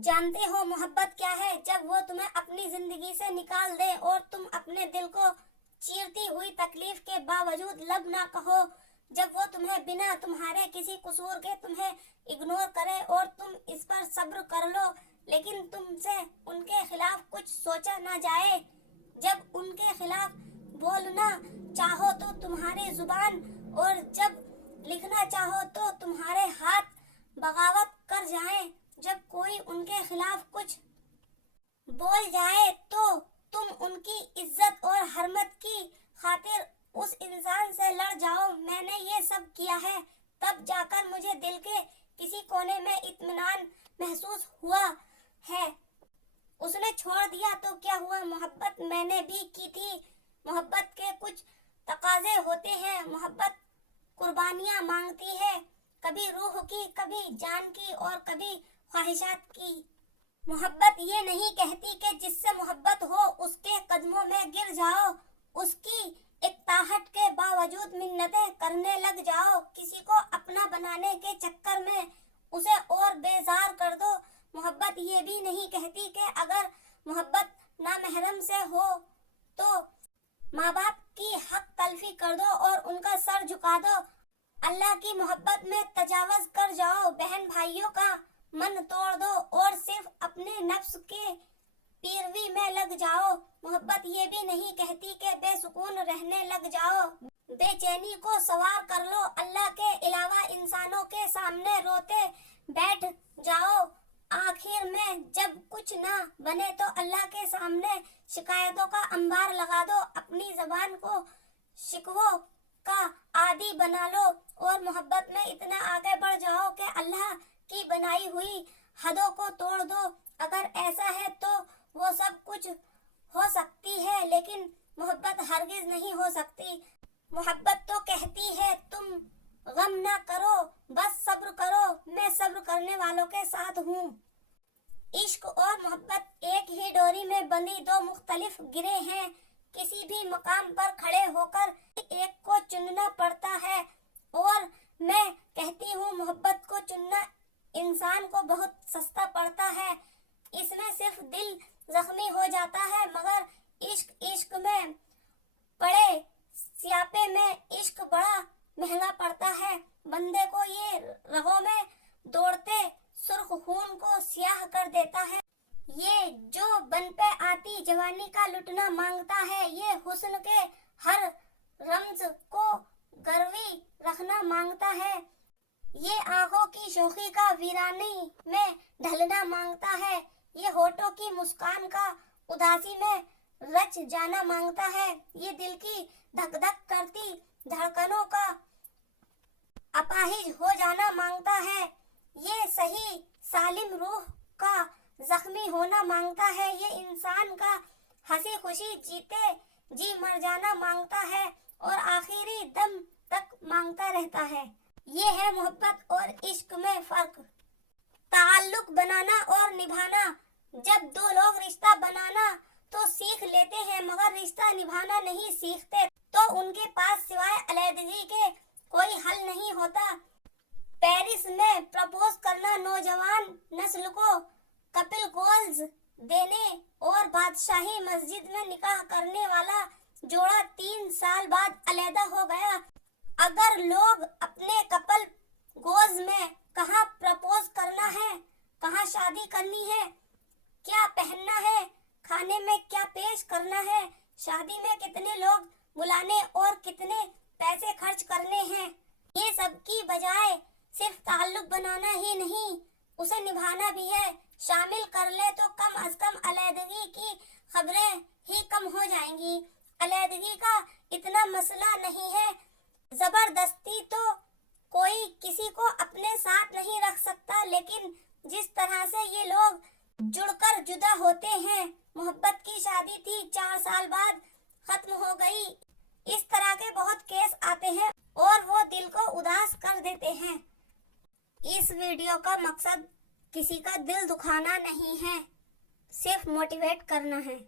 जानते हो मोहब्बत क्या है? जब वो तुम्हें अपनी जिंदगी से निकाल दे और तुम अपने दिल को चीरती हुई तकलीफ के बावजूद लब ना कहो। जब वो तुम्हें बिना तुम्हारे किसी कसूर के तुम्हें इग्नोर करे और तुम इस पर सब्र कर लो, लेकिन तुमसे उनके खिलाफ कुछ सोचा ना जाए। जब उनके खिलाफ बोलना चाहो तो तुम्हारी जुबान, और जब लिखना चाहो तो तुम्हारे हाथ बगावत कर जाएं। जब कोई उनके खिलाफ कुछ बोल जाए तो तुम उनकी इज्जत और हरमत की खातिर उस इंसान से लड़ जाओ। मैंने ये सब किया है, तब जाकर मुझे दिल के किसी कोने में इत्मीनान महसूस हुआ है। उसने छोड़ दिया तो क्या हुआ? मोहब्बत मैंने भी की थी। मोहब्बत के कुछ तकाजे होते हैं। मोहब्बत कुर्बानियां मांगती है, कभी रूह की, कभी जान की और कभी ख्वाहिशात की। मोहब्बत ये नहीं कहती कि जिससे मोहब्बत हो उसके कदमों में गिर जाओ, उसकी इत्ताहट के बावजूद मिन्नतें करने लग जाओ, किसी को अपना बनाने के चक्कर में उसे और बेजार कर दो। मोहब्बत ये भी नहीं कहती कि अगर मोहब्बत नामहरम से हो तो माँ बाप की हक तलफी कर दो और उनका सर झुका दो। अल्लाह की मोहब्बत में तजावज कर जाओ, बहन भाइयों का मन तोड़ दो और सिर्फ अपने नफ्स के पीरवी में लग जाओ। मोहब्बत ये भी नहीं कहती कि बेसुकून रहने लग जाओ, बेचैनी को सवार कर लो, अल्लाह के अलावा इंसानों के सामने रोते बैठ जाओ। आखिर में जब कुछ ना बने तो अल्लाह के सामने शिकायतों का अंबार लगा दो, अपनी जबान को शिकवों का आदी बना लो और मोहब्बत में इतना आगे बढ़ जाओ कि अल्लाह की बनाई हुई हदों को तोड़ दो। अगर ऐसा है तो वो सब कुछ हो सकती है, लेकिन मोहब्बत हरगिज नहीं हो सकती। मोहब्बत तो कहती है तुम गम ना करो, बस सब्र करो, मैं सब्र करने वालों के साथ हूँ। इश्क और मोहब्बत एक ही डोरी में बंधी दो मुख्तलिफ गिरे हैं। किसी भी मकाम पर खड़े होकर एक को चुनना पड़ता है, और मैं कहती हूँ मोहब्बत को चुनना इंसान को बहुत सस्ता पड़ता है। इसमें सिर्फ दिल जख्मी हो जाता है, मगर इश्क में पड़े स्यापे में इश्क बड़ा महंगा पड़ता है। बंदे को ये रगों में दौड़ते सुर्ख खून को स्याह कर देता है। ये जो बन पे आती जवानी का लुटना मांगता है, ये हुस्न के हर रम्ज को गर्वी रखना मांगता है। ये आंखों की शोखी का वीरानी में ढलना मांगता है। ये होठों की मुस्कान का उदासी में रच जाना मांगता है। ये दिल की धक धक करती धड़कनों का अपाहिज हो जाना मांगता है। ये सही सालिम रूह का जख्मी होना मांगता है। ये इंसान का हंसी खुशी जीते जी मर जाना मांगता है और आखिरी दम तक मांगता रहता है। ये है मोहब्बत और इश्क में फर्क। ताल्लुक बनाना और निभाना, जब दो लोग रिश्ता बनाना तो सीख लेते हैं, मगर रिश्ता निभाना नहीं सीखते तो उनके पास सिवाय अलैदगी के कोई हल नहीं होता। पेरिस में प्रपोज करना नौजवान नस्ल को कपिल गोल्स देने और बादशाही मस्जिद में निकाह करने वाला जोड़ा 3 साल बाद अलैदा हो गया। अगर लोग अपने कपल गोल्स में कहाँ प्रपोज करना है, कहाँ शादी करनी है, क्या पहनना है, खाने में क्या पेश करना है, शादी में कितने लोग बुलाने और कितने पैसे खर्च करने हैं, ये सब की बजाय सिर्फ ताल्लुक बनाना ही नहीं, उसे निभाना भी है। शामिल कर ले तो कम अज कम अलैदगी की खबरें ही कम हो जाएंगी। अलैदगी का इतना मसला नहीं है, जबरदस्ती तो कोई किसी को अपने साथ नहीं रख सकता, लेकिन जिस तरह से ये लोग जुड़कर जुदा होते हैं। मोहब्बत की शादी थी, 4 साल बाद खत्म हो गई। इस तरह के बहुत केस आते हैं और वो दिल को उदास कर देते हैं। इस वीडियो का मकसद किसी का दिल दुखाना नहीं है, सिर्फ मोटिवेट करना है।